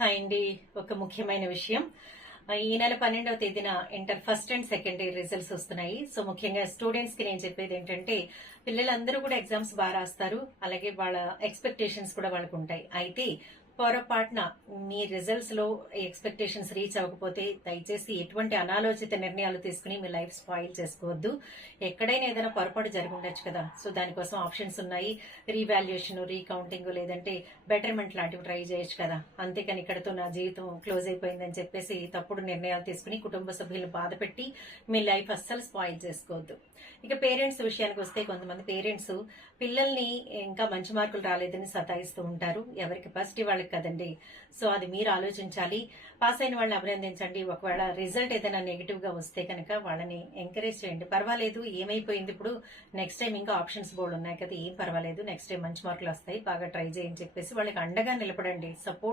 Hi అండి. ఒక ముఖ్యమైన విషయం. ఈ నెల 12వ తేదీన inter first and second year results వస్తున్నాయి. సో ముఖ్యంగా స్టూడెంట్స్ కి నేను చెప్పేది ఏంటంటే, పిల్లలందరూ కూడా ఎగ్జామ్స్ బాగా రాస్తారు. అలాగే వాళ్ళ ఎక్స్పెక్టేషన్స్ కూడా వాళ్ళకు ఉంటాయి. అయితే పొరపాటున మీ రిజల్ట్స్ లో ఎక్స్పెక్టేషన్స్ రీచ్ అవ్వకపోతే దయచేసి ఎటువంటి అనాలోచిత నిర్ణయాలు తీసుకుని మీ లైఫ్ స్పాయిల్ చేసుకోవద్దు. ఎక్కడైనా ఏదైనా పొరపాటు జరిగి ఉండొచ్చు కదా. సో దానికోసం ఆప్షన్స్ ఉన్నాయి. రీవాల్యుయేషన్, రీకౌంటింగ్, లేదంటే బెటర్మెంట్ లాంటివి ట్రై చేయొచ్చు కదా. అంతేకాని ఇక్కడతో నా జీవితం క్లోజ్ అయిపోయిందని చెప్పేసి తప్పుడు నిర్ణయాలు తీసుకుని కుటుంబ సభ్యులను బాధ పెట్టి మీ లైఫ్ అస్సలు స్పాయిల్ చేసుకోవద్దు. ఇక పేరెంట్స్ విషయానికి వస్తే, కొంతమంది పేరెంట్స్ పిల్లల్ని ఇంకా మంచి మార్కులు రాలేదని సతాయిస్తూ ఉంటారు. ఎవరికి కెపాసిటీ వాళ్ళకి కదండి. సో అది మీరు ఆలోచించాలి. పాస్ అయిన వాళ్ళని అభినందించండి. ఒకవేళ రిజల్ట్ ఏదైనా నెగిటివ్ గా వస్తే కనుక వాళ్ళని ఎంకరేజ్ చేయండి. పర్వాలేదు, ఏమైపోయింది ఇప్పుడు, నెక్స్ట్ టైం ఇంకా ఆప్షన్స్ బోర్డు ఉన్నాయి కదా, ఏం పర్వాలేదు, నెక్స్ట్ టైం మంచి మార్కులు వస్తాయి, బాగా ట్రై చేయని చెప్పేసి వాళ్ళకి అండగా నిలబడండి. సపోర్ట్